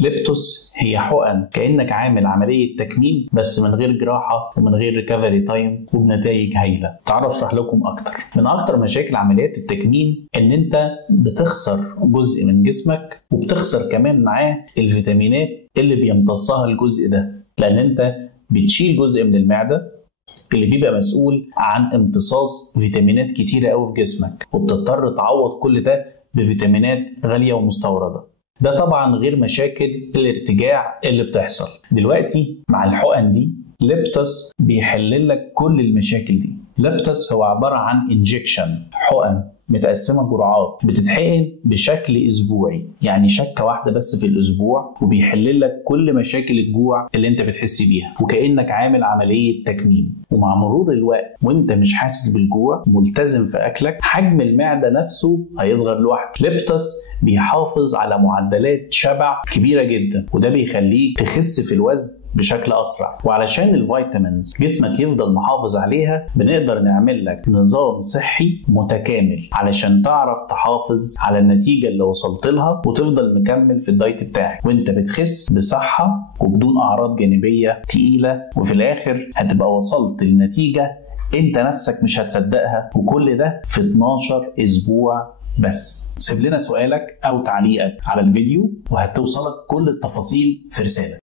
ليبتوس هي حقن كأنك عامل عملية تكميم بس من غير جراحة ومن غير ريكفري تايم وبنتائج هايلة. تعالوا اشرح لكم اكتر. من اكتر مشاكل عمليات التكميم ان انت بتخسر جزء من جسمك وبتخسر كمان معاه الفيتامينات اللي بيمتصها الجزء ده، لان انت بتشيل جزء من المعدة اللي بيبقى مسؤول عن امتصاص فيتامينات كتيرة قوي في جسمك، وبتضطر تعوض كل ده بفيتامينات غالية ومستوردة. ده طبعا غير مشاكل الارتجاع اللي بتحصل. دلوقتي مع الحقن دي ليبتوس بيحل لك كل المشاكل دي. ليبتوس هو عبارة عن انجكشن، حقن متقسمة جرعات بتتحقن بشكل اسبوعي، يعني شكة واحدة بس في الاسبوع، وبيحل لك كل مشاكل الجوع اللي انت بتحس بيها وكأنك عامل عملية تكميم. ومع مرور الوقت وانت مش حاسس بالجوع ملتزم في اكلك، حجم المعدة نفسه هيصغر لوحده. ليبتوس بيحافظ على معدلات شبع كبيرة جدا، وده بيخليك تخس في الوزن بشكل أسرع. وعلشان الفيتامينز جسمك يفضل محافظ عليها بنقدر نعمل لك نظام صحي متكامل علشان تعرف تحافظ على النتيجة اللي وصلت لها وتفضل مكمل في الدايت بتاعك وانت بتخس بصحة وبدون أعراض جانبية تقيلة، وفي الآخر هتبقى وصلت لنتيجة انت نفسك مش هتصدقها، وكل ده في 12 أسبوع بس. سيب لنا سؤالك أو تعليقك على الفيديو وهتوصلك كل التفاصيل في رسالة.